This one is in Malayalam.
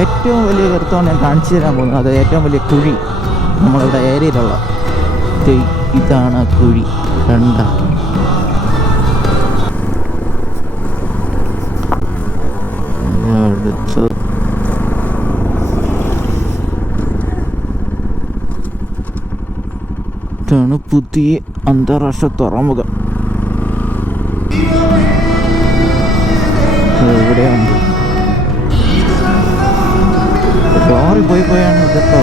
ഏറ്റവും വലിയ ഗർത്തമാണ് ഞാൻ കാണിച്ചു തരാൻ പോകുന്നത്. അത് ഏറ്റവും വലിയ കുഴി നമ്മളുടെ ഏരിയയിലുള്ള ഇതാണ് കുഴി. കണ്ട ഇതാണ് പുതിയ അന്താരാഷ്ട്ര തുറമുഖം. എവിടെയാണ് ലോറി പോയാണ് ഇതൊക്കെ